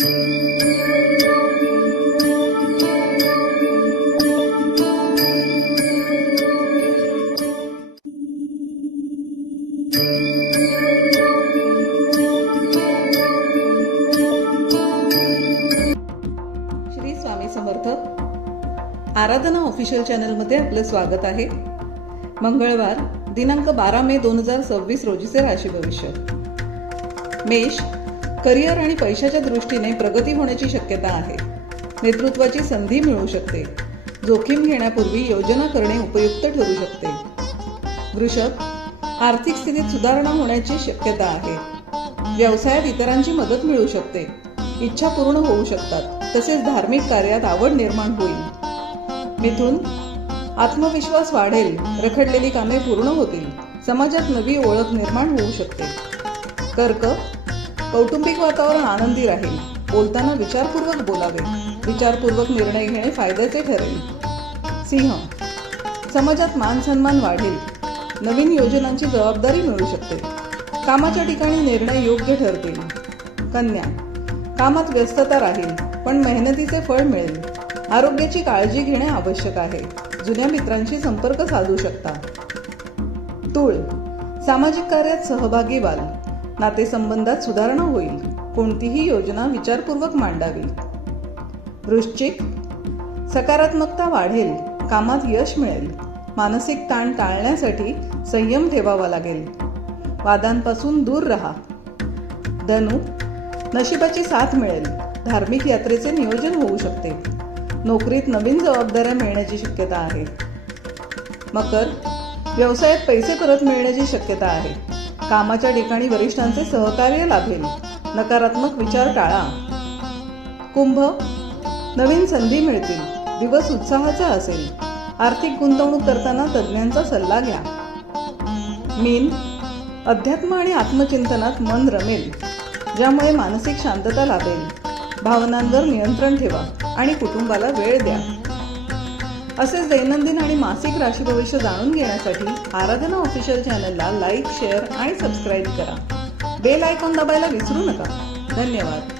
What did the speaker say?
श्री स्वामी समर्थ. आराधना official चॅनलमध्ये आपलं स्वागत आहे. मंगळवार दिनांक 12 मे 2026 रोजीचे राशी भविष्य. मेष, करिअर आणि पैशाच्या दृष्टीने प्रगती होण्याची शक्यता आहे. नेतृत्वाची संधी मिळू शकते. जोखीम घेण्यापूर्वी योजना करणे उपयुक्त ठरू शकते. वृषभ, आर्थिक स्थितीत सुधारणा होण्याची शक्यता आहे. व्यवसायात इतरांची मदत मिळू शकते. इच्छा पूर्ण होऊ शकतात. तसेच धार्मिक कार्यात आवड निर्माण होईल. मिथुन, आत्मविश्वास वाढेल. रखडलेली कामे पूर्ण होतील. समाजात नवी ओळख निर्माण होऊ शकते. कर्क, कौटुंबिक वातावरण आनंदी राहील. बोलताना विचारपूर्वक बोलावे. विचारपूर्वक निर्णय घेणे फायद्याचे ठरेल. सिंह, समाजात मान सन्मान वाढेल. नवीन योजनांची जबाबदारी मिळू शकते. कामाच्या ठिकाणी निर्णय योग्य ठरतील. कन्या, कामात व्यस्तता राहील पण मेहनतीचे फळ मिळेल. आरोग्याची काळजी घेणे आवश्यक आहे. जुन्या मित्रांशी संपर्क साधू शकता. तूळ, सामाजिक कार्यात सहभागी व्हाल. नातेसंबंधात सुधारणा होईल. कोणतीही योजना विचारपूर्वक मांडावी. वृश्चिक, सकारात्मकता वाढेल. कामात यश मिळेल. मानसिक ताण टाळण्यासाठी संयम ठेवावा लागेल. वादांपासून दूर राहा. धनु, नशिबाची साथ मिळेल. धार्मिक यात्रेचे नियोजन होऊ शकते. नोकरीत नवीन जबाबदाऱ्या मिळण्याची शक्यता आहे. मकर, व्यवसायात पैसे परत मिळण्याची शक्यता आहे. कामाच्या ठिकाणी वरिष्ठांचे सहकार्य लाभेल. नकारात्मक विचार टाळा. कुंभ, नवीन संधी मिळतील. दिवस उत्साहाचा असेल. आर्थिक गुंतवणूक करताना तज्ज्ञांचा सल्ला घ्या. मीन, अध्यात्म आणि आत्मचिंतनात मन रमेल. ज्यामुळे मानसिक शांतता लाभेल. भावनांवर नियंत्रण ठेवा आणि कुटुंबाला वेळ द्या. असेच दैनंदिन आणि मासिक राशी भविष्य जाणून घेण्यासाठी आराधना ऑफिशियल चॅनलला लाईक, शेअर आणि सबस्क्राईब करा. बेल आयकॉन दाबायला विसरू नका. धन्यवाद.